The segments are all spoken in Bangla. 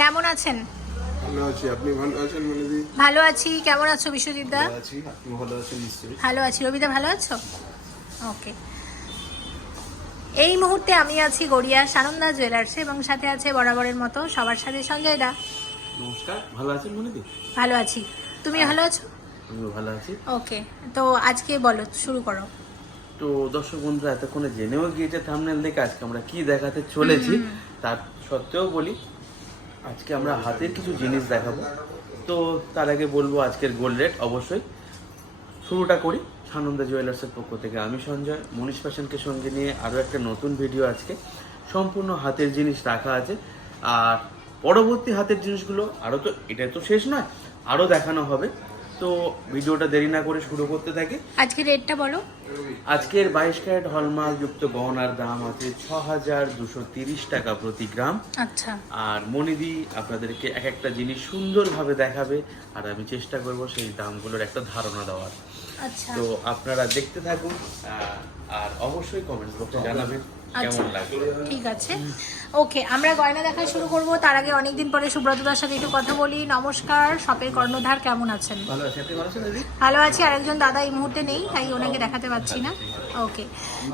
কেমন আছেন? ভালো আছি। আপনি ভালো আছেন মনিদি? ভালো আছি। কেমন আছো বিশ্বজিৎ দা? ভালো আছি। আপনি ভালো আছেন নিশ্চয়ই? ভালো আছি। রবিদা ভালো আছো? ওকে। এই মুহূর্তে আমি আছি গড়িয়া সানন্দা জুয়েলার্সে এবং সাথে আছে বরাবরের মতো সবার সাথে সঞ্জয় দা। নমস্কার। ভালো আছেন মনিদি? ভালো আছি। তুমি ভালো আছো? আমিও ভালো আছি। ওকে। তো আজকে বলো শুরু করো। তো দর্শক বন্ধুরা এতক্ষণে জেনেও গিয়েছে থামনেল দেখে আজকে আমরা কি দেখাতে চলেছি তার সত্ত্বেও বলি আজকে আমরা হাতের কিছু জিনিস দেখাবো। তো তার আগে বলব আজকের গোল্ড রেট অবশ্যই। শুরুটা করি। সানন্দা জুয়েলার্সের পক্ষ থেকে আমি সঞ্জয়। মনীষ ফ্যাশনকে সঙ্গে নিয়ে আরও একটা নতুন ভিডিও আজকে। সম্পূর্ণ হাতের জিনিস রাখা আছে। আর পরবর্তী হাতের জিনিসগুলো আরও তো এটা তো শেষ নয় আরও দেখানো হবে। তো ভিডিওটা দেরি না করে শুরু করতে থাকি। আজকে রেটটা বলো। আজকের বাইশ ক্যারেট হলমার্ক যুক্ত গহনার দাম আছে ছ হাজার দুশো তিরিশ টাকা প্রতি গ্রাম। আচ্ছা। আর মনিদি আপনাদেরকে এক একটা জিনিস সুন্দরভাবে দেখাবে আর আমি চেষ্টা করব সেই দামগুলোর একটা ধারণা দেওয়ার। আচ্ছা। তো আপনারা দেখতে থাকুন আর অবশ্যই কমেন্ট বক্সে জানাবেন। আচ্ছা ঠিক আছে। ওকে আমরা গয়না দেখা শুরু করব। তার আগে অনেকদিন পরে সুব্রতদার সাথে একটু কথা বলি। নমস্কার শপের কর্ণধার কেমন আছেন? ভালো আছে আপনি ভালো আছেন ভালো আছি আরেকজন দাদা এই মুহূর্তে নেই তাই ওনাকে দেখাতে পাচ্ছি না। ওকে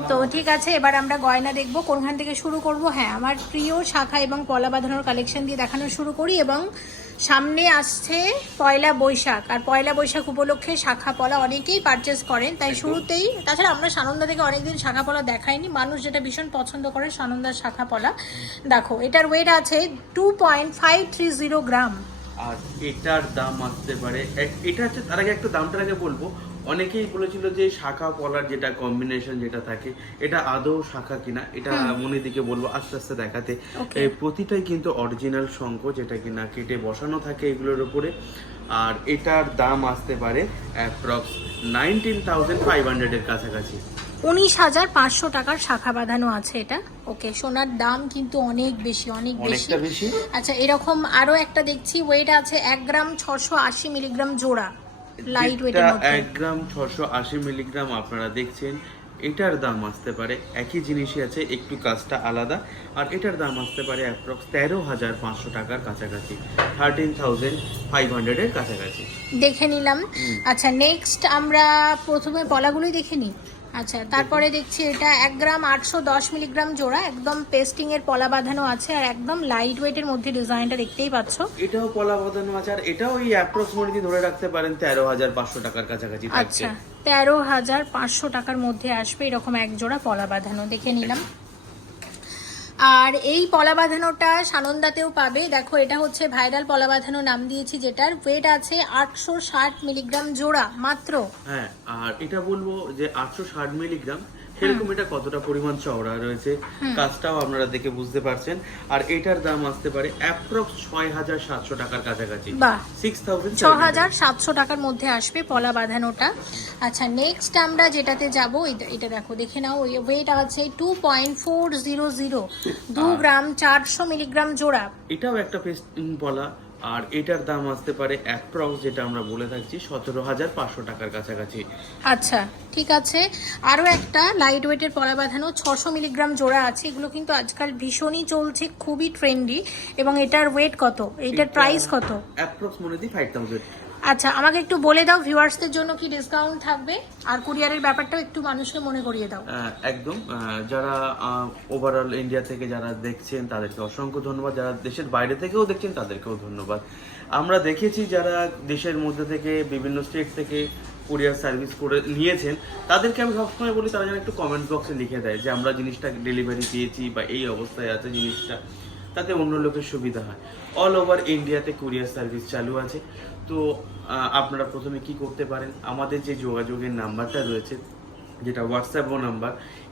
তো ঠিক আছে এবার আমরা গয়না দেখব। কোনখান থেকে শুরু করব? হ্যাঁ আমার প্রিয় শাখা এবং পলা বাঁধানোর কালেকশন দিয়ে দেখানো শুরু করি এবং সামনে আসছে পয়লা বৈশাখ আর পয়লা বৈশাখ উপলক্ষে শাখা পলা অনেকেই পারচেস করেন। তাই শুরুতেই তাছাড়া আমরা সানন্দা থেকে অনেকদিন শাখা পলা দেখাইনি মানুষ যেটা ভীষণ পছন্দ করে সানন্দার শাখা পলা। দেখো এটার ওয়েট আছে two point five three zero gram আর এটার দাম আসতে পারে। এক- এটা হচ্ছে তার আগে একটু দামটার আগে বলব। অনেকেই বলেছিল যে শাখা পলার যেটা কম্বিনেশন যেটা থাকে এটা আদৌ শাখা কিনা এটা মনে দিকে বলব আস্তে আস্তে দেখাতে। এই প্রতিটাই কিন্তু অরিজিনাল শঙ্খ যেটা কিনা কেটে বসানো থাকে এগুলোর উপরে। আর এটার দাম আসতে পারে অ্যাপ্রক্স নাইনটিন থাউজেন্ড ফাইভ হান্ড্রেডের কাছাকাছি। উনিশ হাজার পাঁচশো টাকার শাখা বাঁধানো আছে এটা। ওকে সোনার দাম কিন্তু অনেক বেশি অনেক বেশি। আচ্ছা এরকম আরও একটা দেখছি ওয়েট আছে এক গ্রাম ছশো আশি মিলিগ্রাম জোড়া লাইট ওয়েটের যেটা মধ্যে। এক গ্রাম ছশো আশি মিলিগ্রাম আপনারা দেখছেন এটার দাম আসতে পারে একই জিনিসই আছে একটু কাজটা আলাদা আর এটার দাম আসতে পারে অ্যাপ্রক্স তেরো হাজার পাঁচশো টাকার কাছাকাছি থার্টিন থাউজেন্ড ফাইভ হান্ড্রেডের কাছাকাছি। দেখে নিলাম। আচ্ছা নেক্সট আমরা প্রথমে পলাগুলোই দেখে নিই। আচ্ছা তারপরে দেখছি এটা এক গ্রাম আটশো দশ মিলিগ্রাম জোড়া একদম পেস্টিং এর পলা বাঁধানো আছে আর একদম লাইট ওয়েটের মধ্যে ডিজাইনটা দেখতেই পাচ্ছ। এটাও পলা বাঁধানো আছে আর এটাও ওই অ্যাপ্রক্সিমেটলি ধরে রাখতে পারেন তেরো হাজার পাঁচশো টাকার কাছাকাছি আচ্ছা তেরো হাজার পাঁচশো টাকার মধ্যে আসবে এরকম এক জোড়া পলা বাঁধানো দেখে নিলাম। আর এই পলা বাঁধানোটা সানন্দাতেও পাবে। দেখো, এটা হচ্ছে ভাইরাল পলা বাঁধানো নাম দিয়েছি যেটার ওয়েট আছে আটশো ষাট মিলিগ্রাম জোড়া, মাত্র। হ্যাঁ আর এটা বলব যে আটশো ষাট মিলিগ্রাম সেরকম এটা কতটা পরিমাণ চওড়া রয়েছে কাজটাও আপনারা দেখে বুঝতে পারছেন। আর এটার দাম আসতে পারে অ্যাপ্রক্স ছয় হাজার সাতশো টাকার কাছাকাছি। সিক্স থাউজেন্ড ছ হাজার সাতশো টাকার মধ্যে আসবে পলা বাঁধানোটা। আচ্ছা নেক্সট আমরা যেটাতে যাব এটা দেখো দেখে নাও ওয়েট আছে two point four zero zero দু গ্রাম চারশো মিলিগ্রাম জোড়া। এটাও একটা পেস্টিং বলা আর এটার দাম আসতে পারে অ্যাপ্রক্স যেটা আমরা বলে থাকছি সতেরো হাজার পাঁচশো টাকার কাছাকাছি। আচ্ছা ঠিক আছে। আরও একটা লাইট ওয়েটের পলা বাঁধানো ছশো মিলিগ্রাম জোড়া আছে। এগুলো কিন্তু আজকাল ভীষণই চলছে খুবই ট্রেন্ডি এবং এটার ওয়েট কত? এটার প্রাইস কত? অ্যাপ্রক্স মনে দিই ফাইভ থাউজেন্ড আচ্ছা আমাকে একটু বলে দাও ভিউয়ার্সদের জন্য কি ডিসকাউন্ট থাকবে? আর কুরিয়ারের ব্যাপারটাও একটু মানুষকে মনে করিয়ে দাও। একদম। যারা ওভারঅল ইন্ডিয়া থেকে যারা দেখছেন, তাদেরকে অসংখ্য ধন্যবাদ। যারা দেশের বাইরে থেকেও দেখছেন, তাদেরকেও ধন্যবাদ। আমরা দেখেছি যারা দেশের মধ্যে থেকে বিভিন্ন স্টেট থেকে কুরিয়ার সার্ভিস করে নিয়েছেন, তাদেরকে আমি সবসময় বলি, তারা যেন একটু কমেন্ট বক্সে লিখে দেয় যে, আমরা জিনিসটা ডেলিভারি পেয়েছি বা এই অবস্থায় আছে জিনিসটা। তাতে অন্য লোকের সুবিধা হয়। অল ওভার ইন্ডিয়াতে কুরিয়ার সার্ভিস চালু আছে। তো আপনারা প্রথমে কি করতে পারেন? আমাদের যে যোগাযোগের নাম্বারটা রয়েছে, যেটা WhatsApp number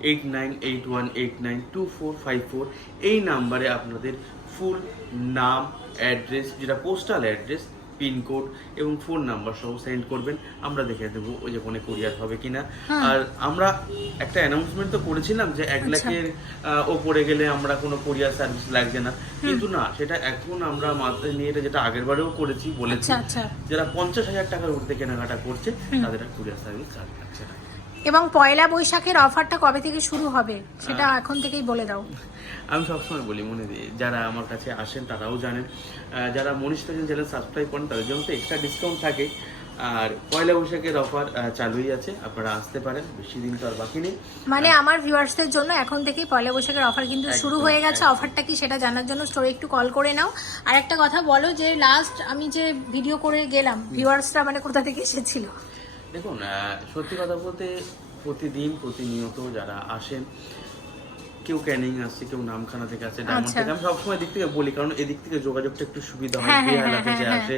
eight nine eight one eight nine two four five four এই নাম্বারে আপনাদের ফুল নাম অ্যাড্রেস যেটা পোস্টাল অ্যাড্রেস পিনকোড এবং ফোন নাম্বার সহ সেন্ড করবেন। আমরা দেখে দেবো ওই যে কোনো কুরিয়ার হবে কিনা। আর আমরা একটা অ্যানাউন্সমেন্ট তো করেছিলাম যে এক লাখের আহ, ওপরে গেলে আমরা কোনো কুরিয়ার সার্ভিস লাগবে না। কিন্তু না সেটা এখন আমরা মাথায় নিয়ে এটা যেটা আগের বারেও করেছি বলেছি আচ্ছা আচ্ছা। যারা পঞ্চাশ হাজার টাকার উর্ধে কেনাকাটা করছে তাদের কুরিয়ার সার্ভিস লাগছে না। এবং পয়লা বৈশাখের অফারটা কবে থেকে শুরু হবে সেটা এখন থেকেই বলে দাও। আমি সবসময় বলি মনে দিয়ে যারা আমার কাছে আসেন তারাও জানেন যারা মনীষ ফ্যাশন চ্যানেল সাবস্ক্রাইব করেন তাদের জন্য তো এক্সট্রা ডিসকাউন্ট থাকে। আর পয়লা বৈশাখের অফার চালুই আছে আপনারা আসতে পারেন বেশি দিন তো আর বাকি নেই। মানে আমার ভিউয়ার্সদের জন্য এখন থেকেই পয়লা বৈশাখের অফার কিন্তু শুরু হয়ে গেছে। অফারটা কি সেটা জানার জন্য স্টোরে একটু কল করে নাও। আর একটা কথা বলো যে লাস্ট আমি যে ভিডিও করে গেলাম ভিউয়ার্সরা মানে কোথা থেকে এসেছিল? দেখুন সত্যি কথা বলতে প্রতিদিন প্রতিনিয়ত যারা আসেন কেউ ক্যানিং আসছে কেউ নামখানা থেকে আসছে ডায়মন্ড আচ্ছা। থেকে আমি সবসময় দিক থেকে বলি কারণ এদিক থেকে যোগাযোগটা একটু সুবিধা হয় হ্যাঁ, হ্যাঁ, বেহালা থেকে হ্যাঁ, আসে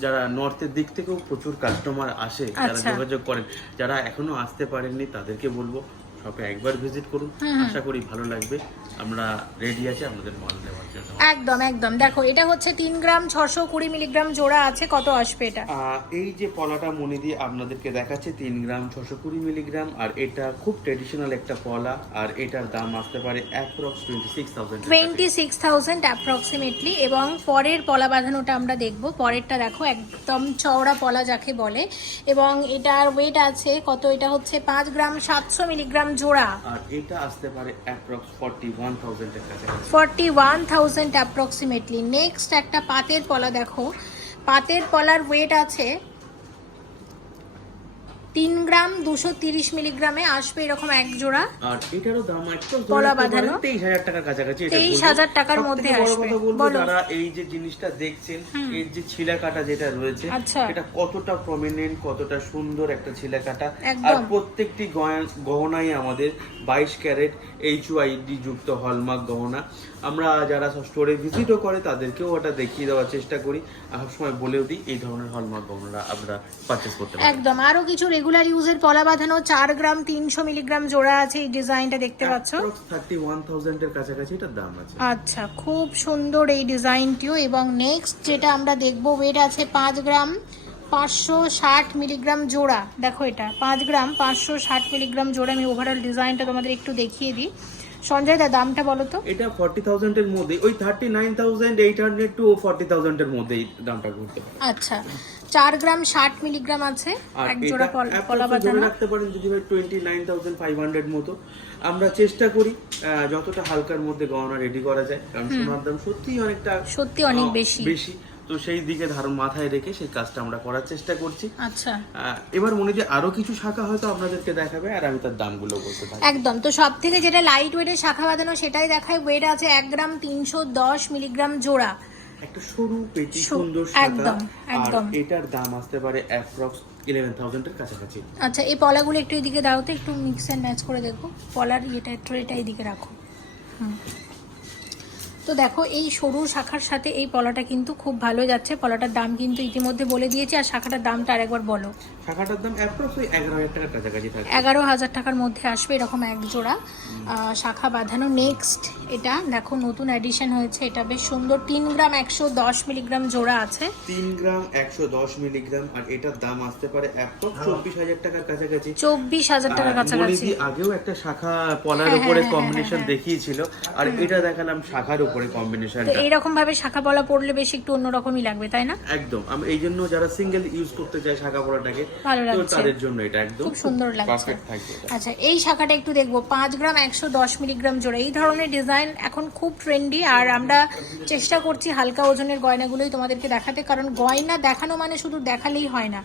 যারা নর্থের দিক থেকেও প্রচুর কাস্টমার আসে যারা আচ্ছা। যোগাযোগ করেন যারা এখনও আসতে পারেননি তাদেরকে বলব শপে একবার ভিজিট করুন। আশা করি ভালো লাগবে। আমরা রেডি আছি আপনাদের মাল দেওয়ার জন্য। একদম একদম। দেখো এটা হচ্ছে তিন গ্রাম ছশো কুড়ি মিলিগ্রাম জোড়া আছে। কত আসবে এটা? এই যে পলাটা মনে দিয়ে আপনাদেরকে দেখাচ্ছে তিন গ্রাম ছশো কুড়ি মিলিগ্রাম। আর এটা খুব ট্রেডিশনাল একটা পলা। আর এটার দাম আসতে পারে approx twenty six thousand twenty six thousand approximately এবং পরের পলা বাঁধানোটা আমরা দেখব। পরেরটা দেখো একদম চওড়া পলা যাকে বলে। এবং এটার ওয়েট আছে কত? এটা হচ্ছে পাঁচ গ্রাম সাতশো মিলিগ্রাম জোড়া। আর এটা আসতে পারে অ্যাপ্রক্স ফর্টি ওয়ান থাউজেন্ডের কাছাকাছি forty one thousand approximately next একটা পাতের পলা দেখো। পাতের পলার ওয়েট আছে তিন গ্রাম দুশো তিরিশ মিলিগ্রামে আসবে এরকম এক জোড়া। আর এটারও দাম একটু পলা বাঁধানো? তেইশ হাজার টাকার কাছাকাছি 23,000 বলব। টাকার মধ্যে আসবে। যারা এই যে জিনিসটা দেখছেন এর যে ছিলা কাটা যেটা রয়েছে আচ্ছা। এটা কতটা প্রমিনেন্ট কতটা সুন্দর একটা ছিলা কাটা। আর প্রত্যেকটি গহনাই আমাদের বাইশ ক্যারেট এইচ ওয়াইডি যুক্ত হলমার্ক গহনা। আমরা যারা স্টোরে ভিজিটও করে তাদেরকেও ওটা দেখিয়ে দেওয়ার চেষ্টা করি। আর সবসময় বলেও দিই এই ধরনের হলমার্ক গহনা আমরা পারচেস করতে পারি। একদম। আরও কিছু রেগুলার ইউজের পলা বাঁধানো চার গ্রাম তিনশো মিলিগ্রাম জোড়া আছে এই ডিজাইনটা দেখতে পাচ্ছ? থার্টি ওয়ান থাউজেন্ডের কাছাকাছি এটার দাম আছে। আচ্ছা খুব সুন্দর এই ডিজাইনটিও। এবং নেক্সট যেটা আমরা দেখব ওয়েট আছে পাঁচ গ্রাম পাঁচশো ষাট মিলিগ্রাম জোড়া। দেখো এটা পাঁচ গ্রাম পাঁচশো ষাট মিলিগ্রাম জোড়া। আমি ওভারঅল ডিজাইনটা তোমাদের একটু দেখিয়ে দিই। সঞ্জয় দা দামটা বলো তো। এটা ফর্টি থাউজেন্ডের মধ্যে ওই thirty nine thousand eight hundred to forty থাউজেন্ডের মধ্যে দামটা ঘুরতে আচ্ছা চার গ্রাম ষাট মিলিগ্রাম আছে এক জোড়া বাঁধানো রাখতে পারেন যদি twenty nine thousand five hundred মতো। আমরা চেষ্টা করি যতটা হালকার মধ্যে গহনা রেডি করা যায় কারণ সোনার দাম সত্যিই অনেকটা সত্যি অনেক বেশি। বেশি। তো সেই দিকে ধারণ মাথায় রেখে সেই কাজটা আমরা করার চেষ্টা করছি। আচ্ছা। এবার মনে যে আরও কিছু শাখা হয়তো আপনাদেরকে দেখাবে আর আমি তার দামগুলো বলতে পারি একদম। তো সব থেকে যেটা লাইট ওয়েটের শাখা বাঁধানো সেটাই দেখায় ওয়েট আছে এক গ্রাম তিনশো দশ মিলিগ্রাম জোড়া। একটা সরু পেটি সুন্দর সাদা আর এটার দাম আসতে পারে অ্যাপ্রক্স ইলেভেন থাউজেন্ডের কাছাকাছি। আচ্ছা এই পলাগুলো একটু এদিকে দাও তো একটু মিক্স অ্যান্ড ম্যাচ করে দেখো। পলার ইয়েটা ট্রেটা এদিকে রাখো। হুম। তো দেখো এই সরু শাখার সাথে এই পলাটা কিন্তু খুব ভালো যাচ্ছে। পলাটার দাম কিন্তু ইতিমধ্যে বলে দিয়েছি আর শাখাটার দামটা আরেকবার বলো। শাখাটার দাম অ্যাপ্রক্স ওই এগারো হাজার টাকার কাছাকাছি থাকে। এগারো হাজার টাকার মধ্যে আসবে এরকম এক জোড়া। শাখা বাঁধানো নেক্সট এটা। দেখো নতুন অ্যাডিশন হয়েছে। এটা বেশ সুন্দর। তিন গ্রাম একশো দশ মিলিগ্রাম জোড়া আছে। তিন গ্রাম একশো দশ মিলিগ্রাম আর এটার দাম আসতে পারে অ্যাপ্রক্স চব্বিশ হাজার টাকার কাছাকাছি। চব্বিশ হাজার টাকার কাছাকাছি। আগেও একটা শাখা পলার হ্যাঁ, উপরে হ্যাঁ, কম্বিনেশন হ্যাঁ, দেখিয়েছিল আর এটা দেখালাম শাখার উপরে তো কম্বিনেশনটা এইরকম ভাবে শাখা পলা পড়লে বেশি একটু অন্যরকমই লাগবে তাই না? একদম। আমি এই জন্য যারা সিঙ্গেল ইউজ করতে চায় শাখা পলাটাকে ভালো লাগছে। তাদের জন্য এটা একদম খুব সুন্দর লাগছে। আচ্ছা এই শাখাটা একটু দেখব। পাঁচ গ্রাম একশো দশ মিলিগ্রাম জোড়া। এই ধরনের ডিজাইন এখন খুব ট্রেন্ডি আর আমরা চেষ্টা করছি হালকা ওজনের গয়নাগুলোই তোমাদেরকে দেখাতে কারণ গয়না দেখানো মানে শুধু দেখালেই হয় না।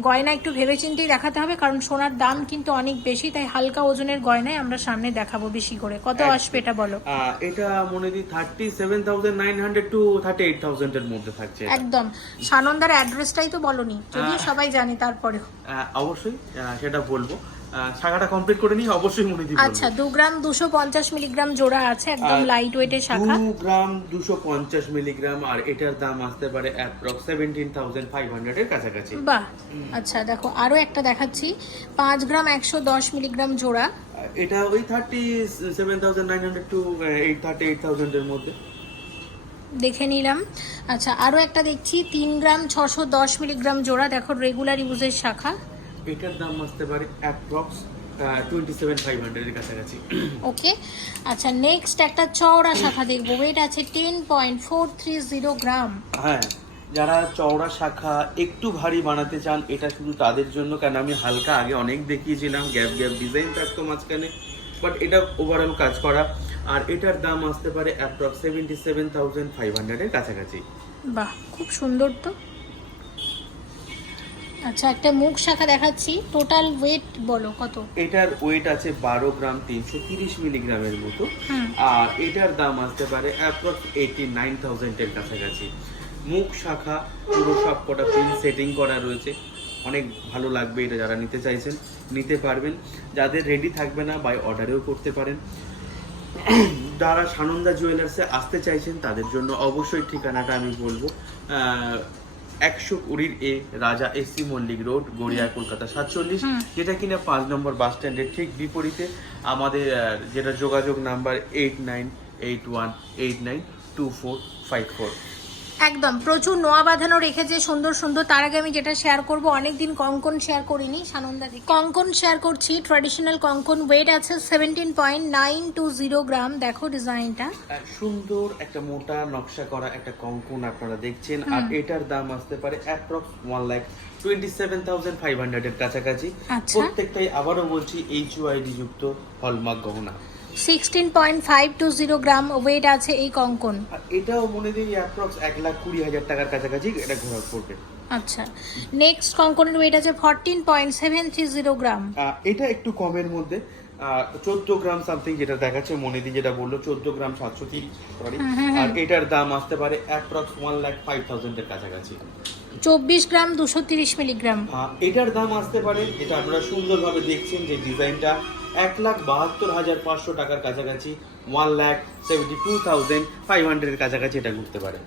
গয়না একটু ভেবেচিন্তেই দেখাতে হবে কারণ সোনার দাম কিন্তু অনেক বেশি তাই হালকা ওজনের গয়নায় আমরা সামনে দেখাবো বেশি করে। কত আসবে এটা বলো? এটা মনে দিই thirty seven thousand nine hundred to thirty eight থাউজেন্ডের মধ্যে থাকছে একদম। সানন্দার অ্যাড্রেসটাই তো বলনি যদিও সবাই জানে তারপরেও আহ, অবশ্যই সেটা বলব। শাখাটা কমপ্লিট করে নিয়ে অবশ্যই মনে দিই আচ্ছা দু গ্রাম দুশো পঞ্চাশ মিলিগ্রাম জোড়া আছে একদম লাইট ওয়েটের শাখা। দু গ্রাম দুশো পঞ্চাশ মিলিগ্রাম আর এটার দাম আসতে পারে অ্যাপ্রক্স সেভেন্টিন থাউজেন্ড ফাইভ হান্ড্রেডের কাছাকাছি। বাহ আচ্ছা দেখো আরও একটা দেখাচ্ছি। পাঁচ গ্রাম একশো দশ মিলিগ্রাম জোড়া। এটা ওই thirty seven thousand nine hundred to eight thirty eight থাউজেন্ডের মধ্যে। দেখে নিলাম। আচ্ছা আরও একটা দেখছি তিন গ্রাম ছশো দশ মিলিগ্রাম জোড়া। দেখো রেগুলার ইউজের শাখা। এটার দাম আসতে পারে অ্যাপ্রক্স ওকে আচ্ছা নেক্সট একটা চওড়া শাখা দেখব। ওয়েট আছে ten point four three zero gram. হ্যাঁ যারা চওড়া শাখা একটু ভারী বানাতে চান এটা শুধু তাদের জন্য কারণ আমি হালকা আগে অনেক দেখিয়েছিলাম গ্যাপ গ্যাপ ডিজাইন থাকতো মাঝখানে বাট এটা ওভারঅল কাজ করা। আর এটার দাম আসতে পারে approx seventy seven thousand five হান্ড্রেডের কাছাকাছি। বাহ খুব সুন্দর তো। আচ্ছা একটা মুখ শাখা দেখাচ্ছি। টোটাল ওয়েট বলো কত? এটার ওয়েট আছে বারো গ্রাম তিনশো তিরিশ মিলিগ্রামের মতো। আর এটার দাম আসতে পারে অ্যাপ্রক্স এইটি নাইন থাউজেন্ডের কাছাকাছি। মুখ শাখা পুরো সব কটা পিন সেটিং করা রয়েছে। অনেক ভালো লাগবে এটা যারা নিতে চাইছেন। নিতে পারবেন। যাদের রেডি থাকবে না বাই অর্ডারেও করতে পারেন। যারা সানন্দা জুয়েলার্সে আসতে চাইছেন তাদের জন্য অবশ্যই ঠিকানাটা আমি বলব। একশো কুড়ির A Raja S C Mallick Road Garia Kolkata সাতচল্লিশ যেটা কিনা পাঁচ নম্বর বাস স্ট্যান্ডের ঠিক বিপরীতে। আমাদের যেটা যোগাযোগ number eight nine eight one eight nine two four five four একদম প্রচুর নোয়া বাঁধানো রেখেছে সুন্দর সুন্দর। তার আগে আমি যেটা শেয়ার করব অনেকদিন কঙ্কন শেয়ার করিনি সানন্দা দিকে। কঙ্কন শেয়ার করছি ট্র্যাডিশনাল কঙ্কন ওয়েট আছে seventeen point nine two zero gram দেখো ডিজাইনটা সুন্দর একটা মোটা নকশা করা একটা কঙ্কন আপনারা দেখছেন আর এটার দাম আসতে পারে approx one lakh twenty seven thousand five হান্ড্রেডের কাছাকাছি। আচ্ছা। প্রত্যেকটাই আবারও বলছি এইচ যুক্ত হলমার্ক গহনা। Sixteen point five two zero gram weight আছে এই কঙ্কন। আর এটাও মনে দিই অ্যাপ্রক্স এক লাখ কুড়ি হাজার টাকার কাছাকাছি এটা ঘোরা পড়বে। আচ্ছা। নেক্সট কঙ্কনের ওয়েট আছে fourteen point seven three zero gram. আহ, এটা একটু কমের মধ্যে। চোদ্দ গ্রাম সামথিং যেটা দেখাচ্ছে মনিদি যেটা বলল চোদ্দ গ্রাম সাতশো তিরিশ সরি আর এটার দাম আসতে পারে অ্যাপ্রক্স ওয়ান লাখ ফাইভ থাউজেন্ডের কাছাকাছি। চব্বিশ গ্রাম দুশো তিরিশ মিলিগ্রাম। আহ, এটার দাম আসতে পারে এটা আপনারা সুন্দরভাবে দেখছেন যে ডিজাইনটা এক লাখ বাহাত্তর হাজার পাঁচশো টাকার কাছাকাছি one lakh seventy two thousand five হান্ড্রেডের কাছাকাছি এটা ঘুরতে পারে।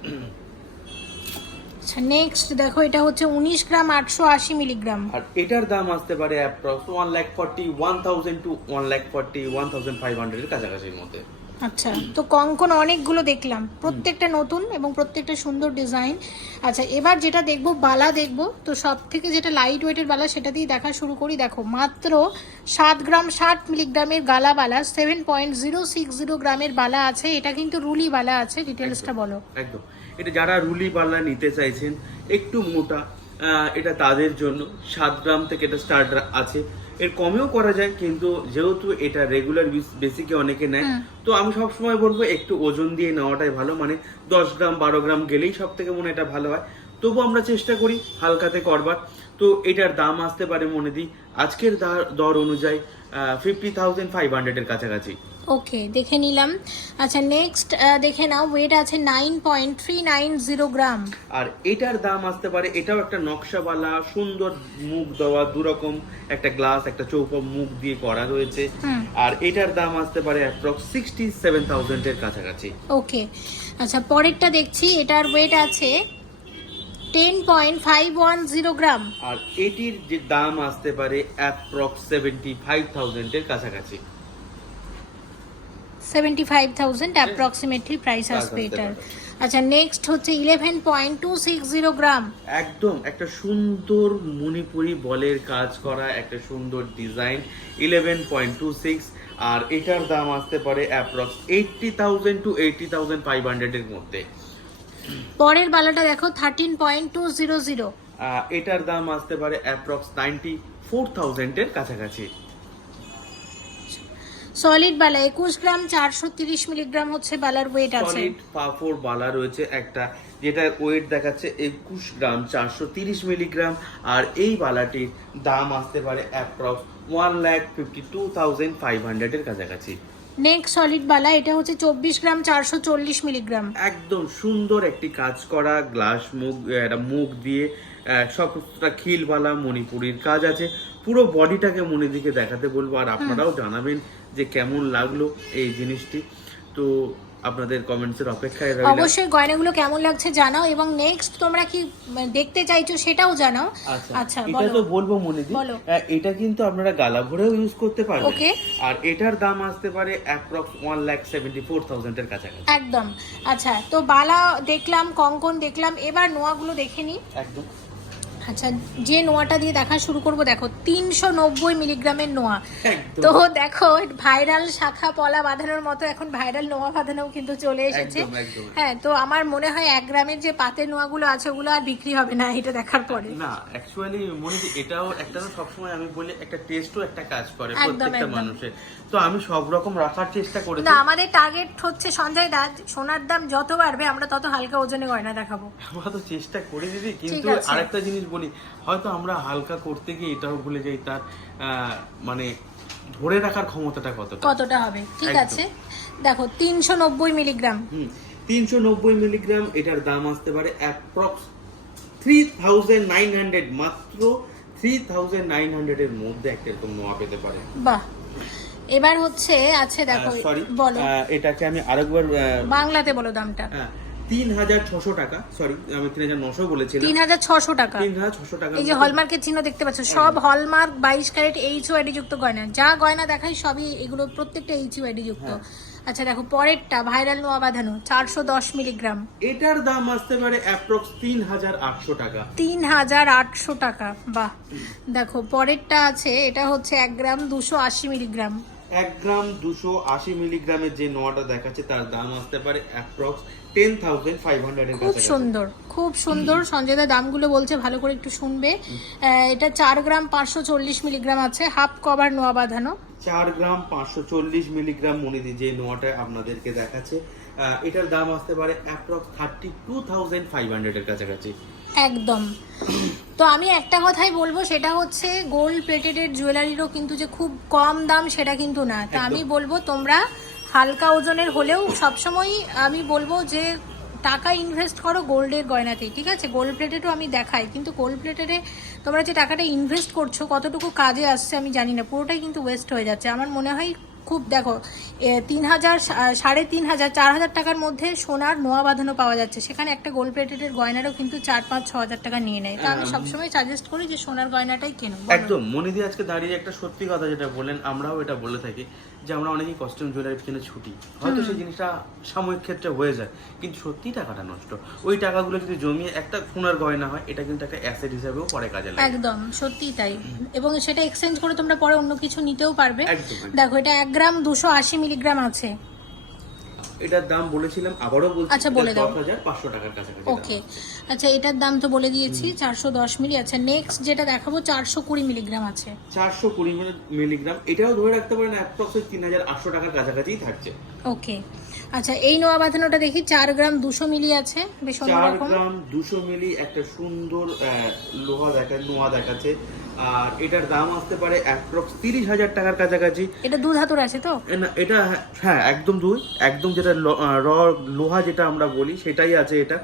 আচ্ছা নেক্সট দেখো এটা হচ্ছে উনিশ গ্রাম আটশো আশি মিলিগ্রাম। আর এটার দাম আসতে পারে approx one lakh forty one thousand to one lakh forty one thousand five হান্ড্রেডের কাছাকাছির মধ্যে। আচ্ছা তো কঙ্কন অনেকগুলো দেখলাম। প্রত্যেকটা নতুন এবং প্রত্যেকটা সুন্দর ডিজাইন। আচ্ছা এবার যেটা দেখব বালা দেখব। তো সব থেকে যেটা লাইট ওয়েটের বালা সেটা দিয়ে দেখা শুরু করি। দেখো মাত্র সাত গ্রাম ষাট মিলিগ্রামের গালা বালা seven point zero six zero গ্রামের বালা আছে। এটা কিন্তু রুলি বালা আছে ডিটেলসটা বলো। একদম। এটা যারা রুলি বালা নিতে চাইছেন একটু মোটা এটা তাদের জন্য। সাত গ্রাম থেকে এটা স্টার্ট আছে। এর কমেও করা যায় কিন্তু যেহেতু এটা রেগুলার বেসিকে অনেকে নেয় তো আমি সবসময় বলব একটু ওজন দিয়ে নেওয়াটাই ভালো মানে দশ গ্রাম বারো গ্রাম গেলেই সব থেকে মনে এটা ভালো হয়। তবু আমরা চেষ্টা করি হালকাতে করবার। তো এটার দাম আসতে পারে মনে দিই। আজকের দর অনুযায়ী ফিফটি থাউজেন্ড ফাইভ হান্ড্রেডের কাছাকাছি। ওকে দেখে নিলাম। আচ্ছা নেক্সট দেখে নাও ওয়েট আছে nine point three nine zero gram. আর এটার দাম আসতে পারে এটাও একটা নকশাওয়ালা সুন্দর মুখ দেওয়া দুরকম একটা গ্লাস একটা চৌকো মুখ দিয়ে করা রয়েছে। আর এটার দাম আসতে পারে অ্যাপ্রক্স সিক্সটি সেভেন থাউজেন্ডের কাছাকাছি। ওকে আচ্ছা পরেরটা দেখছি এটার ওয়েট আছে ten point five one zero gram আর এটির যে দাম আসতে পারে অ্যাপ্রক্স সেভেন্টি ফাইভ থাউজেন্ডের কাছাকাছি। Seventy five thousand approximately price আসবে এটার। আচ্ছা নেক্সট হচ্ছে eleven point two six zero gram একদম একটা সুন্দর মণিপুরি বলের কাজ করা একটা সুন্দর design eleven point two six আর এটার দাম আসতে পারে approx eighty thousand to eighty thousand five হান্ড্রেডের মধ্যে। পরের বালাটা দেখো thirteen point two zero zero এটার দাম আসতে পারে অ্যাপ্রক্স নাইনটি ফোর থাউজেন্ডের কাছাকাছি। সলিড বালা একুশ গ্রাম চারশো তিরিশ মিলিগ্রাম হচ্ছে বালার ওয়েট আছে। সলিড পাফোর বালা রয়েছে একটা যেটার ওয়েট দেখাচ্ছে একুশ গ্রাম চারশো তিরিশ মিলিগ্রাম। আর এই বালাটির দাম আসতে পারে approx one lakh fifty two thousand five হান্ড্রেডের কাছাকাছি। নেক্সট সলিড বালা এটা হচ্ছে চব্বিশ গ্রাম চারশো চল্লিশ মিলিগ্রাম। একদম সুন্দর একটি কাজ করা গ্লাস মুখ একটা মুখ দিয়ে সবটা খিলবালা মণিপুরির কাজ আছে। পুরো বডিটাকে মনে দিকে দেখাতে বলব আর আপনারাও জানাবেন যে কেমন লাগল এই জিনিসটি। তো আপনাদের কমেন্টসের অপেক্ষায় রইলাম। অবশ্যই গয়নাগুলো কেমন লাগছে জানাও এবং নেক্সট তোমরা কি দেখতে চাইছো সেটাও জানাও। আচ্ছা আচ্ছা এটা তো বলব মনে। আহ, এটা কিন্তু আপনারা গালা ভরেও ইউজ করতে পারবেন। ওকে। আর এটার দাম আসতে পারে approx one lakh seventy four থাউজেন্ডের কাছাকাছি। একদম। আচ্ছা তো বালা দেখলাম কঙ্কন দেখলাম এবার নোয়াগুলো দেখে নি। একদম। আচ্ছা যে নোয়াটা দিয়ে দেখা শুরু করব দেখো তিনশো নব্বই মিলিগ্রামের নোয়া। তো দেখো ভাইরাল শাখা পলা বাঁধানোর মতো এখন ভাইরাল নোয়া বাঁধানো কিন্তু চলে এসেছে। হ্যাঁ তো আমার মনে হয় এক গ্রামের যে পাতের নোয়াগুলো আছে ওগুলো আর বিক্রি হবে না এটা দেখার পরে। না অ্যাকচুয়ালি মনে হয় এটাও একটা সবসময় আমি বলি একটা টেস্টও একটা কাজ করে প্রত্যেকটা। মানুষের। তো আমি সব রকম রাখার চেষ্টা করেছি। না আমাদের টার্গেট হচ্ছে সঞ্জয় দা সোনার দাম যত বাড়বে আমরা তত হালকা ওজনে গয়না দেখাবো। আমরা তো চেষ্টা করে দিদি কিন্তু। আরেকটা জিনিস বলি হয়তো আমরা হালকা করতে গিয়ে এটাও ভুলে যাই তার মানে ধরে রাখার ক্ষমতাটা কতটা। কতটা হবে? ঠিক আছে। দেখো তিনশো নব্বই মিলিগ্রাম। তিনশো নব্বই মিলিগ্রাম এটার দাম আসতে পারে approx three thousand nine hundred মাত্র থ্রি থাউজেন্ড নাইন হান্ড্রেডের মধ্যে একটা এরকম নোয়া পেতে পারে। বাহ। এবার হচ্ছে আছে দেখো সরি বলো। এটাকে আমি আরেকবার বাংলাতে বলো দামটা। হ্যাঁ, তিন হাজার ছশো টাকা সরি আমি তিন হাজার নশো বলেছিলাম। তিন হাজার ছশো টাকা। তিন হাজার ছশো টাকা এই যে হলমার্কের চিহ্ন দেখতে পাচ্ছ সব হলমার্ক বাইশ ক্যারেট এইচ ওয়াইডি যুক্ত গয়না। যা গয়না দেখাই সবই এগুলো প্রত্যেকটা এইচ ওয়াইডি যুক্ত। আচ্ছা দেখো পরেরটা ভাইরাল নোয়া বাঁধানো চারশো দশ মিলিগ্রাম। এটার দাম আসতে পারে অ্যাপ্রক্স তিন হাজার আটশো টাকা। তিন হাজার আটশো টাকা বাহ। দেখো পরেরটা আছে এটা হচ্ছে এক গ্রাম দুশো আশি মিলিগ্রাম। এক গ্রাম দুশো আশি মিলিগ্রামের যে নোয়াটা দেখাচ্ছে তার দাম আসতে পারে অ্যাপ্রক্স খুব সুন্দর খুব সুন্দর। সঞ্জয়দা দামগুলো বলছে ভালো করে একটু শুনবে। এটা চার গ্রাম পাঁচশো চল্লিশ মিলিগ্রাম আছে হাফ কভার নোয়া বাঁধানো। চার গ্রাম পাঁচশো চল্লিশ মিলিগ্রাম মনিদি যে নোয়াটা আপনাদেরকে দেখাচ্ছে এটার দাম আসতে পারে approx thirty two thousand five হান্ড্রেডের কাছাকাছি। একদম। তো আমি একটা কথাই বলব সেটা হচ্ছে গোল্ড প্লেটেডের জুয়েলারিরও কিন্তু যে খুব কম দাম সেটা কিন্তু না। তা আমি বলব তোমরা হালকা ওজনের হলেও সবসময় আমি বলব যে টাকা ইনভেস্ট করো গোল্ডের গয়নাতেই, ঠিক আছে? গোল্ড প্লেটেডও আমি দেখাই, কিন্তু গোল্ড প্লেটেডে তোমরা যে টাকাটা ইনভেস্ট করছ, কতটুকু কাজে আসছে আমি জানি না, পুরোটাই কিন্তু ওয়েস্ট হয়ে যাচ্ছে। আমার মনে হয় খুব, দেখো তিন হাজার সাড়ে তিন হাজার, চার হাজার টাকার মধ্যে সোনার নোয়া বাঁধানো পাওয়া যাচ্ছে। সেখানে একটা গোল্ড প্লেটেডের গয়নারও কিন্তু চার, পাঁচ, ছ হাজার টাকা নিয়ে নেয়। তা আমি সবসময় সাজেস্ট করি যে সোনার গয়নাটাই কেনো। একদম মনিদি আজকে দাঁড়িয়ে একটা সত্যি কথা যেটা বলেন আমরাও এটা বলে থাকি। যে আমরা অনেকেই কস্টিউম জুয়েলারি পিছনে ছুটি। হয়তো সেই জিনিসটা সাময়িক ক্ষেত্রে হয়ে যায় কিন্তু সত্যি টাকাটা নষ্ট। ওই টাকাগুলো যদি জমিয়ে একটা সোনার গয়না হয় এটা কিন্তু একটা অ্যাসেট হিসাবেও পরে কাজে লাগে। একদম সত্যি তাই। এবং সেটা এক্সচেঞ্জ করে তোমরা পরে অন্য কিছু নিতেও পারবে। দেখো এটা এক গ্রাম দুশো আশি মিলিগ্রাম আছে। এটার দাম বলেছিলাম আবারও বলছি আচ্ছা, বলে দাও। দশ হাজার পাঁচশো টাকার কাছাকাছি ওকে। আচ্ছা এটার দাম তো বলে দিয়েছি চারশো দশ মিলি। আচ্ছা নেক্সট যেটা দেখাবো চারশো কুড়ি মিলিগ্রাম আছে। চারশো কুড়ি মিলিগ্রাম। এটাও ধরে রাখতে পারেন অ্যাপ্রক্স তিন হাজার আটশো টাকার কাছাকাছিই থাকছে। ওকে। আচ্ছা এই নোয়া বাঁধানোটা দেখি চার গ্রাম দুশো মিলি আছে বেশ চার গ্রাম দুশো মিলি একটা সুন্দর লোহা দেখা নোয়া দেখাচ্ছে। আর এটার দাম আসতে পারে অ্যাপ্রক্স তিরিশ হাজার টাকার কাছাকাছি। এটা দু ধাতুর আছে তো? না, এটা হ্যাঁ- হ্যাঁ একদম দুই একদম যেটা র লোহা যেটা আমরা বলি সেটাই আছে এটা।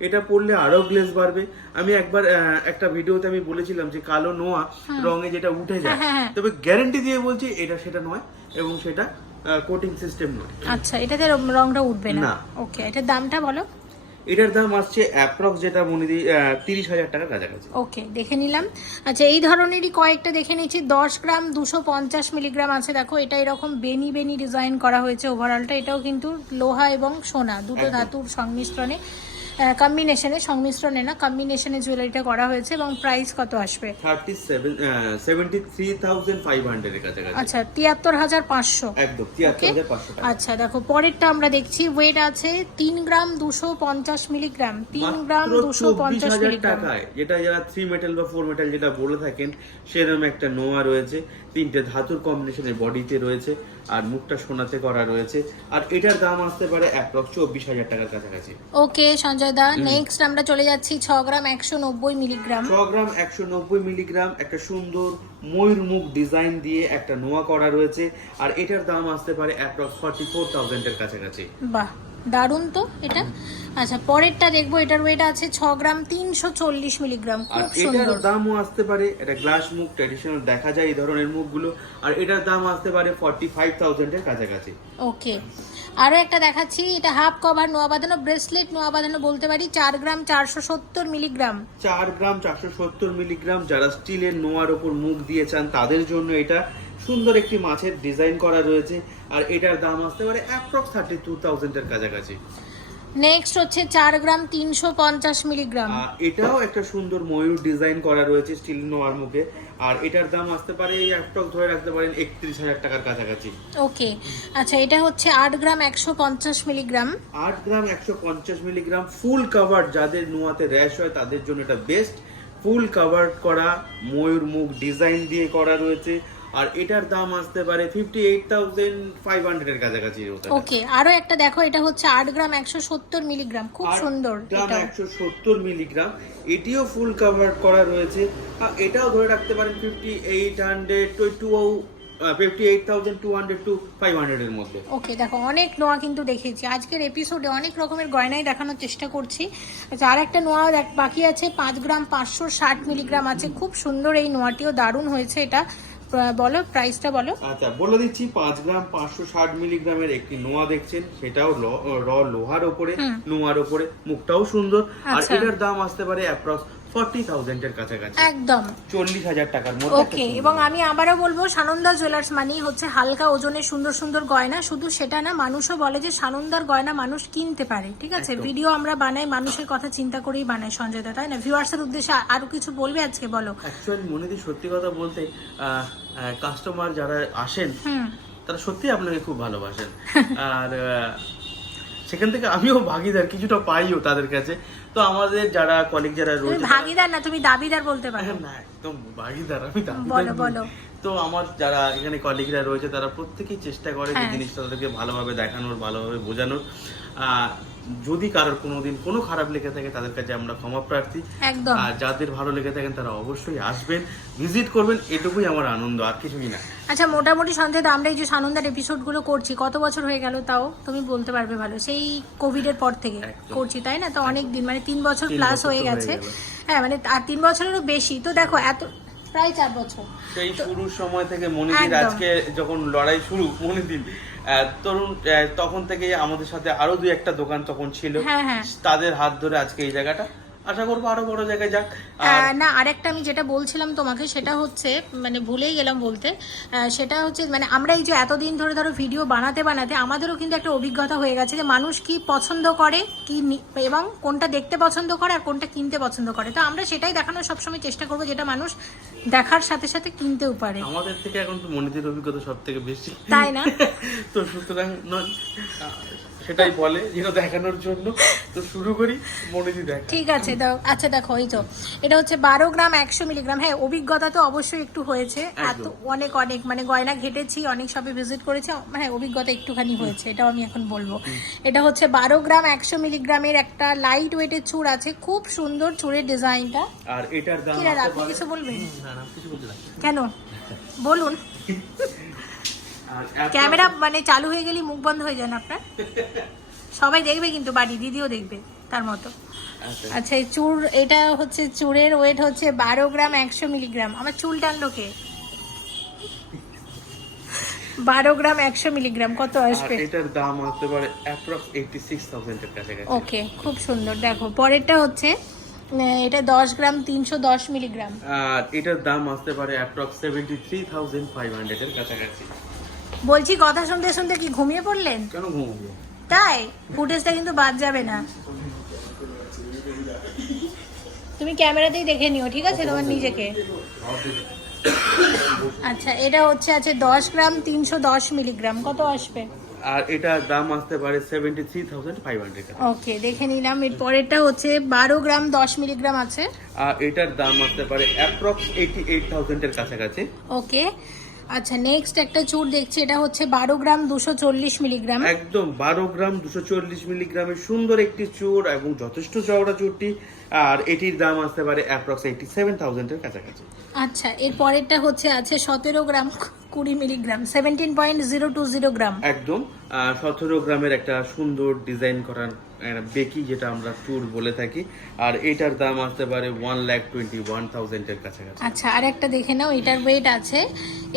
এটা পড়লে আরও গ্লেজ বাড়বে। আমি একবার একটা ভিডিওতে আমি বলেছিলাম যে কালো নোয়া রঙে যেটা উঠে যায় হ্যাঁ, হ্যাঁ। তবে গ্যারেন্টি দিয়ে বলছি এটা সেটা নয় এবং সেটা কোটিং সিস্টেম নয়। আচ্ছা এটাতে রংটা উঠবে না। ওকে এটার দামটা বলো? এটার দাম আসছে অ্যাপ্রক্স যেটা মনে দিই তিরিশ হাজার টাকার কাছাকাছি। ওকে দেখে নিলাম। আচ্ছা এই ধরনেরই কয়েকটা দেখে নিচ্ছি। দশ গ্রাম দুশো পঞ্চাশ মিলিগ্রাম আছে। দেখো এটা এরকম বেনি বেনি ডিজাইন করা হয়েছে ওভারঅলটা এটাও কিন্তু লোহা এবং সোনা দুটো ধাতুর সংমিশ্রণে। কম্বিনেশনে সংমিশ্রণে না কম্বিনেশনে জুয়েলারিটা করা হয়েছে এবং প্রাইস কত আসবে? Thirty seven seventy three thousand five হান্ড্রেডের কাছাকাছি। আচ্ছা তিয়াত্তর হাজার পাঁচশো। একদম তিয়াত্তর. হাজার পাঁচশো আচ্ছা দেখো পরেরটা আমরা দেখছি ওয়েট আছে তিন গ্রাম দুশো পঞ্চাশ মিলিগ্রাম তিন গ্রাম দুশো পঞ্চাশ মিলিগ্রাম যেটা যারা থ্রি মেটাল বা ফোর মেটাল যেটা বলে থাকেন সেরকম একটা নোয়া রয়েছে তিনটে ধাতুর কম্বিনেশনের বডিতে রয়েছে। আর মুখটা সোনাতে করা রয়েছে। আর এটার দাম আসতে পারে অ্যাপ্রক্স চব্বিশ হাজার টাকার কাছাকাছি। ওকে সঞ্জয় দা নেক্সট আমরা চলে যাচ্ছি ছ গ্রাম একশো নব্বই মিলিগ্রাম। ছ গ্রাম একশো নব্বই মিলিগ্রাম একটা সুন্দর ময়ূর মুখ ডিজাইন দিয়ে একটা নোয়া করা রয়েছে। আর এটার দাম আসতে পারে অ্যাপ্রক্স ফর্টি ফোর থাউজেন্ডের কাছাকাছি। বাহ। দারুণ তো এটা? আচ্ছা পরেরটা দেখব এটার ওয়েট আছে ছ গ্রাম তিনশো চল্লিশ মিলিগ্রাম। খুব এটার সুন্দর দামও আসতে পারে এটা গ্লাস মুখ ট্র্যাডিশনাল দেখা যায় এই ধরনের মুখগুলো আর এটার দাম আসতে পারে ফর্টি ফাইভ থাউজেন্ডের কাছাকাছি। ওকে। আরও একটা দেখাচ্ছি এটা হাফ কভার নোয়া বাঁধানো ব্রেসলেট নোয়া বাঁধানো বলতে পারি চার গ্রাম চারশো সত্তর মিলিগ্রাম। চার গ্রাম চারশো সত্তর মিলিগ্রাম যারা স্টিলের নোয়ার ওপর মুখ দিয়ে চান তাদের জন্য এটা সুন্দর একটি মাছের ডিজাইন করা রয়েছে আর এটার দাম আসতে পারে অ্যাপ্রক্স থার্টি টু থাউজেন্ডের কাছাকাছি। নেক্সট হচ্ছে চার গ্রাম তিনশো পঞ্চাশ মিলিগ্রাম। এটাও একটা সুন্দর ময়ূর ডিজাইন করা রয়েছে স্টিল নোয়ার মুখে আর এটার দাম আসতে পারে অ্যাপ্রক্স ধরে রাখতে পারেন একত্রিশ হাজার টাকার কাছাকাছি। ওকে আচ্ছা এটা হচ্ছে আট গ্রাম একশো পঞ্চাশ মিলিগ্রাম। আট গ্রাম একশো পঞ্চাশ মিলিগ্রাম ফুল কাভার যাদের নোয়াতে র্যাশ হয় তাদের জন্য এটা বেস্ট ফুল কাভার করা ময়ূর মুখ ডিজাইন দিয়ে করা রয়েছে আর এটার দাম আসতে পারে fifty eight thousand five hundred এর কাছাকাছি। ওকে আরও একটা দেখো এটা হচ্ছে আট গ্রাম একশো সত্তর মিলিগ্রাম খুব সুন্দর গ্রাম এটা একশো সত্তর মিলিগ্রাম এটিও ফুল কাভার করা রয়েছে। আর এটাও ধরে রাখতে পারেন fifty eight hundred two two okay দেখো অনেক নোয়া কিন্তু দেখেছি। আজকের এপিসোডে অনেক রকমের গয়নাই দেখানোর চেষ্টা করছি। আচ্ছা আর একটা নোয়া বাকি আছে পাঁচ গ্রাম পাঁচশো ষাট মিলিগ্রাম আছে। খুব সুন্দর এই নোয়াটিও দারুণ হয়েছে এটা। বলো প্রাইসটা বলো। আচ্ছা বলে দিচ্ছি পাঁচ গ্রাম পাঁচশো ষাট মিলিগ্রামের একটি নোয়া দেখছেন সেটাও র লোহার ওপরে নোয়ার ওপরে মুখটাও সুন্দর। আর আচ্ছা। এটার দাম আসতে পারে অ্যাপ্রক্স ফর্টি থাউজেন্ড এর কাছাকাছি। একদম। চল্লিশ হাজার টাকার মধ্যে ওকে এবং আমি আবারও বলব সানন্দা জুয়েলার্স মানেই হচ্ছে হালকা ওজনের সুন্দর সুন্দর গয়না। শুধু সেটা না মানুষও বলে যে সানন্দার গয়না মানুষ কিনতে পারে ঠিক আছে? ভিডিও আমরা বানাই মানুষের কথা চিন্তা করেই বানাই সঞ্জয় দা তাই না? ভিউয়ার্সের উদ্দেশ্যে আরও কিছু বলবে আজকে বলো। অ্যাকচুয়ালি মনে দিই সত্যি কথা বলতে কাস্টমার যারা আসেন তারা সত্যি আপনাকে খুব ভালোবাসেন। আর সেখান থেকে আমিও ভাগিদার কিছুটা পাইও তাদের কাছে তো আমাদের যারা কলিগ যারা রয়েছে ভাগিদার না তুমি দাবিদার বলতে পারো না একদম ভাগিদার আমি দাবিদার বলো, বলো। তো আমার যারা এখানে কলিগরা রয়েছে তারা প্রত্যেকেই চেষ্টা করে যে হ্যাঁ। জিনিসটা তাদেরকে ভালোভাবে দেখানোর ভালোভাবে বোঝানোর যদি কারোর কোনোদিন কোনো খারাপ লেগে থাকে তাদের কাছে আমরা ক্ষমা প্রার্থী। একদম। আর যাদের ভালো লেগে থাকেন তারা অবশ্যই আসবেন ভিজিট করবেন এটুকুই আমার আনন্দ আর কিছুই না। আচ্ছা মোটামুটি সন্ধ্যে দা আমরা এই যে সানন্দার এপিসোডগুলো করছি কত বছর হয়ে গেল তাও? তুমি বলতে পারবে ভালো সেই কোভিড এর পর থেকে করছি তাই না? তো অনেক দিন মানে তিন বছর প্লাস হয়ে হয়ে গেছে। হ্যাঁ মানে আর তিন বছরেরও বেশি। তো দেখো এত প্রায় চার বছর। সেই শুরুর সময় থেকে মনিদির আজকে যখন লড়াই শুরু মনিদিন আহ, তরুণ তখন থেকে আমাদের সাথে আরও দুই একটা দোকান তখন ছিল। হ্যাঁ, হ্যাঁ। তাদের হাত ধরে আজকে এই জায়গাটা আশা করব আরও বড় জায়গায় যাক। না আরেকটা আমি যেটা বলছিলাম তোমাকে সেটা হচ্ছে মানে ভুলেই গেলাম বলতে সেটা হচ্ছে মানে আমরা এই যে এতদিন ধরে ধরো ভিডিও বানাতে বানাতে আমাদেরও কিন্তু একটা অভিজ্ঞতা হয়ে গেছে যে মানুষ কি পছন্দ করে কি এবং কোনটা দেখতে পছন্দ করে আর কোনটা কিনতে পছন্দ করে। তো আমরা সেটাই দেখানোর সবসময় চেষ্টা করব যেটা মানুষ দেখার সাথে সাথে কিনতেও পারে। আমাদের থেকে এখন তো মনিদির অভিজ্ঞতা সব থেকে বেশি। তাই না? তো সুতরাং সেটাই বলে যেটা দেখানোর জন্য। তো শুরু করি মনিদি দেখ। ঠিক আছে দাও আচ্ছা দেখো এই তো। এটা হচ্ছে বারো গ্রাম একশো মিলিগ্রাম। হ্যাঁ অভিজ্ঞতা তো অবশ্যই একটু হয়েছে। এত অনেক অনেক মানে গয়না ঘেটেছি অনেক শপে ভিজিট করেছি। হ্যাঁ অভিজ্ঞতা একটুখানি হয়েছে এটাও আমি এখন বলব। এটা হচ্ছে বারো গ্রাম একশো মিলিগ্রামের একটা লাইট ওয়েটের চূড় আছে। খুব সুন্দর চুরের ডিজাইনটা। আর এটার দাম আপনি কিছু বলবেন? কেন? বলুন। ক্যামেরা মানে চালু হয়ে গেলে মুখ বন্ধ হয়ে যান আপনার? সবাই দেখবে কিন্তু বাড়ি দিদিও দেখবে তার মতো। আচ্ছা। আচ্ছা এই চুর এটা হচ্ছে চুরের ওয়েট হচ্ছে বারো গ্রাম একশো মিলিগ্রাম। আমার চুল টানলো কে? বারো গ্রাম একশো মিলিগ্রাম কত আসবে? এটার দাম আসতে পারে অ্যাপ্রক্স এইটি সিক্স থাউজেন্ড কাছাকাছি। ওকে খুব সুন্দর। দেখো পরেরটা হচ্ছে এটা দশ গ্রাম তিনশো দশ মিলিগ্রাম। এটার দাম আসতে পারে approx seventy three thousand five hundred এর কাছাকাছি। বলছি কথা শুনতে শুনতে কি ঘুমিয়ে পড়লেন? কেন ঘুমাবো? তাই? ফুটেজটা কিন্তু বাদ যাবে না। তুমি ক্যামেরাতেই দেখে নিও ঠিক আছে? তোমার নিজেকে। আচ্ছা এটা হচ্ছে আছে দশ গ্রাম তিনশো দশ মিলিগ্রাম। কত আসবে? আর এটার দাম আসতে পারে seventy three thousand five hundred okay দেখে নিলাম। এর পরেরটা হচ্ছে বারো গ্রাম দশ মিলিগ্রাম আছে। আর এটার দাম আসতে পারে অ্যাপ্রক্স এইটি এইট থাউজেন্ড এর কাছাকাছি। ওকে আচ্ছা নেক্সট একটা চুর দেখছি, এটা হচ্ছে বারো গ্রাম দুশো চল্লিশ মিলিগ্রাম। একদম, বারো গ্রাম দুশো চল্লিশ মিলিগ্রামের সুন্দর একটি চুর এবং যথেষ্ট চওড়া চুরটি। আর এটির দাম আসতে পারে অ্যাপ্রক্স এইটি সেভেন থাউজেন্ড এর কাছাকাছি। আচ্ছা এর পরেরটা হচ্ছে আছে সতেরো গ্রাম কুড়ি milligram seventeen point zero two zero gram. একদম সতেরো গ্রামের একটা সুন্দর ডিজাইন করার বেকি যেটা আমরা চুর বলে থাকি আর এটার দাম আসতে পারে ওয়ান ল্যাক টোয়েন্টি ওয়ান থাউজেন্ডের কাছাকাছি। আচ্ছা আর একটা দেখে নাও এটার ওয়েট আছে।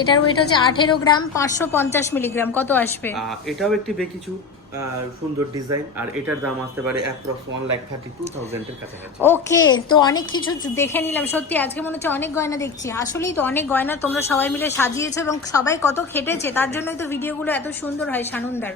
এটার ওয়েট হচ্ছে আঠেরো গ্রাম পাঁচশো পঞ্চাশ মিলিগ্রাম কত আসবে? এটাও একটি বেকি চুর। আহ, সুন্দর ডিজাইন আর এটার দাম আসতে পারে approx one lakh thirty two থাউজেন্ডের কাছাকাছি। ওকে তো অনেক কিছু দেখে নিলাম। সত্যি আজকে মনে হচ্ছে অনেক গয়না দেখছি। আসলেই তো অনেক গয়না তোমরা সবাই মিলে সাজিয়েছো এবং সবাই কত খেটেছে তার জন্যই তো ভিডিওগুলো এত সুন্দর হয় সানন্দার।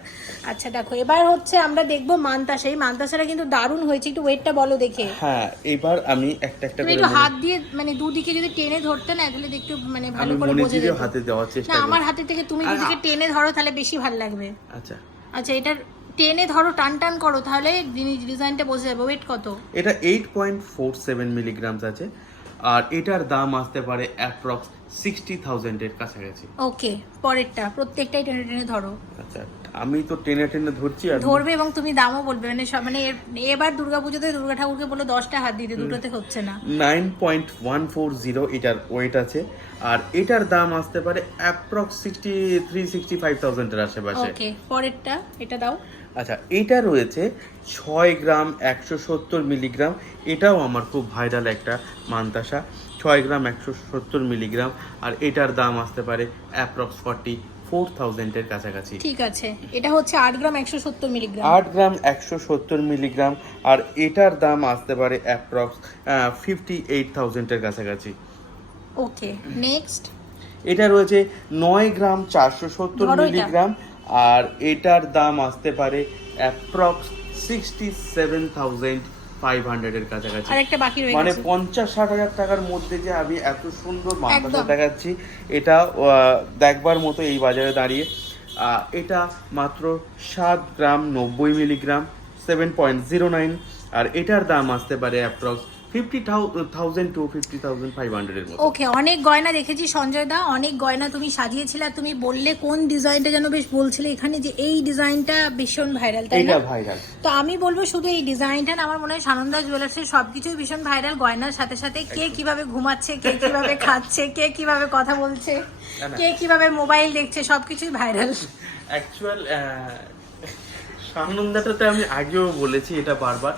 আচ্ছা দেখো এবার হচ্ছে আমরা দেখব মান্তাসা। এই মান্তাসাটা কিন্তু দারুণ হয়েছে। একটু ওয়েটটা বলো দেখে। হ্যাঁ এবার আমি একটা একটা করে একটু হাত দিয়ে মানে দুদিকে যদি টেনে ধরতে না তাহলে একটু মানে ভালো করে বোঝা হাতে দেওয়ার চেষ্টা না আমার হাতে থেকে তুমি দুদিকে টেনে ধরো তাহলে বেশি ভালো লাগবে। আচ্ছা আচ্ছা এটা টেনে ধরো টান টান করো তাহলে ডিজাইনটা বসে যাবে। ওয়েট কত? এটা eight point four seven milligrams আছে আর এটার দাম আসতে পারে অ্যাপ্রক্স সিক্সটি থাউজেন্ডের কাছাকাছি। ওকে পরেরটা প্রত্যেকটাই টেনে টেনে ধরো। আচ্ছা। আমি তো টেনে টেনে ধরছি আর ধরবে এবং তুমি দামও বলবে। মানে মানে এবার দুর্গাপুজোতে দুর্গা ঠাকুরকে বলো দশটা হাত দিতে দুটোতে হচ্ছে না। Nine point one four zero এটার ওয়েট আছে। আর এটার দাম আসতে পারে approx sixty three sixty five থাউজেন্ডের আশেপাশে। ওকে পরেরটা এটা দাও। আচ্ছা এটা রয়েছে ছয় গ্রাম একশো সত্তর মিলিগ্রাম। এটাও আমার খুব ভাইরাল একটা মান্তাসা। ছয় গ্রাম একশো সত্তর মিলিগ্রাম। আর এটার দাম আসতে পারে অ্যাপ্রক্স ফর্টি ফোর থাউজেন্ডের কাছাকাছি। ঠিক আছে। এটা হচ্ছে আট গ্রাম একশো সত্তর মিলিগ্রাম। আট গ্রাম একশো সত্তর মিলিগ্রাম আর এটার দাম আসতে পারে অ্যাপ্রক্স ফিফটি এইট থাউজেন্ডের কাছাকাছি। ওকে নেক্সট এটা রয়েছে নয় গ্রাম চারশো সত্তর। মিলিগ্রাম আর এটার দাম আসতে পারে approx sixty seven thousand five কাছাকাছি। আর একটা বাকি রয়ে মানে পঞ্চাশ ষাট হাজার টাকার মধ্যে যে আমি এত সুন্দর মাথাটা দেখাচ্ছি এটা আহ, দেখবার মতো এই বাজারে দাঁড়িয়ে। আহ, এটা মাত্র সাত গ্রাম নব্বই milligram seven point zero nine আর এটার দাম আসতে পারে approx fifty thousand to fifty thousand five হান্ড্রেডের মতো। ওকে অনেক গয়না দেখেছি সঞ্জয় দা অনেক গয়না তুমি সাজিয়েছিলে তুমি বললে কোন ডিজাইনটা যেন বেশ বলছিলে এখানে যে এই ডিজাইনটা ভীষণ ভাইরাল তাই না? ভাইরাল। তো আমি বলব শুধু এই ডিজাইনটা না আমার মনে হয় সানন্দা জুয়েলার্সের সবকিছুই ভীষণ ভাইরাল গয়নার সাথে সাথে কে কীভাবে ঘুমাচ্ছে কে কীভাবে খাচ্ছে কে কীভাবে কথা বলছে। কে কীভাবে মোবাইল দেখছে সবকিছুই ভাইরাল। অ্যাকচুয়াল সানন্দাটাতে আমি আগেও বলেছি এটা বারবার।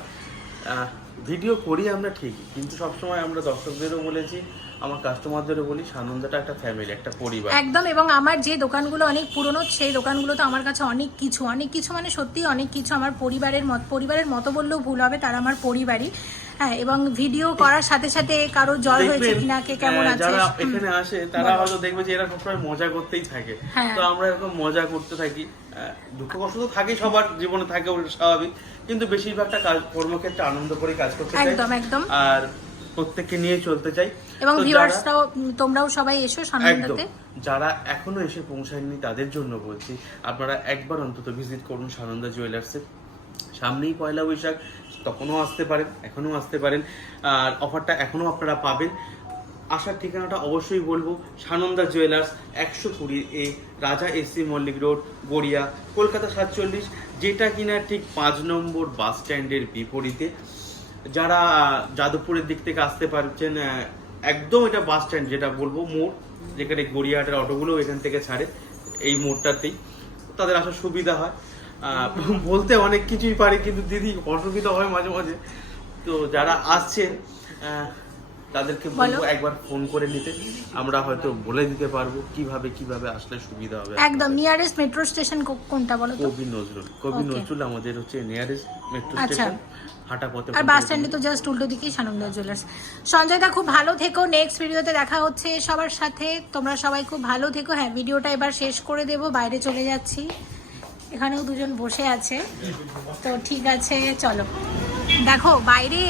ভিডিও করি আমরা ঠিকই কিন্তু সবসময় আমরা দর্শকদেরও বলেছি আমার কাস্টমারদেরও বলি সানন্দাটা একটা ফ্যামিলি একটা পরিবার। একদম এবং আমার যে দোকানগুলো অনেক পুরনো সেই দোকানগুলো তো আমার কাছে অনেক কিছু অনেক কিছু মানে সত্যি অনেক কিছু আমার পরিবারের মত পরিবারের মতো বললেও ভুল হবে তারা আমার পরিবারই। হ্যাঁ এবং ভিডিও করার সাথে সাথে কারও জ্বর হয়েছে কিনা কে কেমন আহ, আছে? যারা এখানে আসে তারা হয়তো দেখবে যে এরা সবসময় মজা করতেই থাকে। হ্যাঁ। তো আমরা এরকম মজা করতে থাকি। দুঃখ কষ্ট তো থাকে সবার জীবনে থাকে স্বাভাবিক কিন্তু বেশিরভাগটা কাজ কর্মক্ষেত্রে আনন্দ করে কাজ করতে চাই। একদম একদম। আর প্রত্যেককে নিয়ে চলতে চাই। এবং যারা- ভিউয়ার্সরাও তোমরাও সবাই এসো সানন্দাতে যারা এখনও এসে পৌঁছায়নি তাদের জন্য বলছি আপনারা একবার অন্তত ভিজিট করুন সানন্দা জুয়েলার্সে সামনেই পয়লা বৈশাখ তখনও আসতে পারেন এখনও আসতে পারেন। আর অফারটা এখনও আপনারা পাবেন। আসার ঠিকানাটা অবশ্যই বলব। সানন্দা জুয়েলার্স, একশো কুড়ি A Raja S C Mallick Road, Garia, Kolkata সাতচল্লিশ, যেটা কিনা ঠিক পাঁচ নম্বর বাস স্ট্যান্ডের বিপরীতে। যারা যাদবপুরের দিক থেকে আসতে পারছেন একদম এটা বাস স্ট্যান্ড যেটা বলব, মোড়, যেখানে গড়িয়াহাটের অটোগুলো এখান থেকে ছাড়ে এই মোড়টাতেই। তাদের আসার সুবিধা হয়। বলতে অনেক কিছুই পারি, কিন্তু দিদি অসুবিধা হয় মাঝে মাঝে। তো যারা আসছেন তাদেরকে বলব একবার ফোন করে নিতে। আমরা হয়তো বলে দিতে পারব কীভাবে কীভাবে আসলে সুবিধা হবে একদম নিয়ারেস্ট মেট্রো স্টেশন কোনটা বলো তো? কবি নজরুল। কবি নজরুল আমাদের হচ্ছে নিয়ারেস্ট মেট্রো। স্টেশন হাঁটা পথে আর বাস স্ট্যান্ডে তো জাস্ট উল্টো দিকেই সানন্দা জুয়েলার্স সঞ্জয় দা খুব ভালো থেকো। নেক্সট ভিডিওতে দেখা হচ্ছে সবার সাথে। তোমরা সবাই খুব ভালো থেকো। হ্যাঁ ভিডিওটা এবার শেষ করে দেব। বাইরে চলে যাচ্ছি। এখানেও দুজন বসে আছে। তো ঠিক আছে চলো। দেখো বাইরে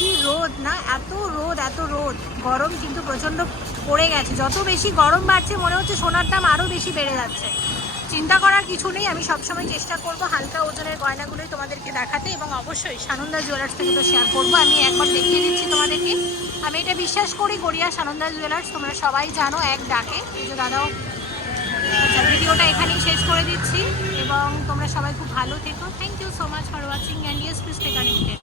কি রোদ, না? এত রোদ এত রোদ। গরম কিন্তু প্রচণ্ড পড়ে গেছে। যত বেশি গরম বাড়ছে, মনে হচ্ছে সোনার দাম আরও বেশি বেড়ে যাচ্ছে। চিন্তা করার কিছু নেই, আমি সবসময় চেষ্টা করব হালকা ওজনের গয়নাগুলোই তোমাদেরকে দেখাতে এবং অবশ্যই সানন্দা জুয়েলার্স থেকে তো শেয়ার করব। আমি একবার দেখিয়ে দিচ্ছি তোমাদেরকে। আমি এটা বিশ্বাস করি, গড়িয়া সানন্দা জুয়েলার্স তোমরা সবাই জানো, এক ডাকে। এই যে দাদাও আচ্ছা ভিডিওটা এখানেই শেষ করে দিচ্ছি। এবং তোমরা সবাই খুব ভালো থেকো। Thank you so much for watching and yes please connected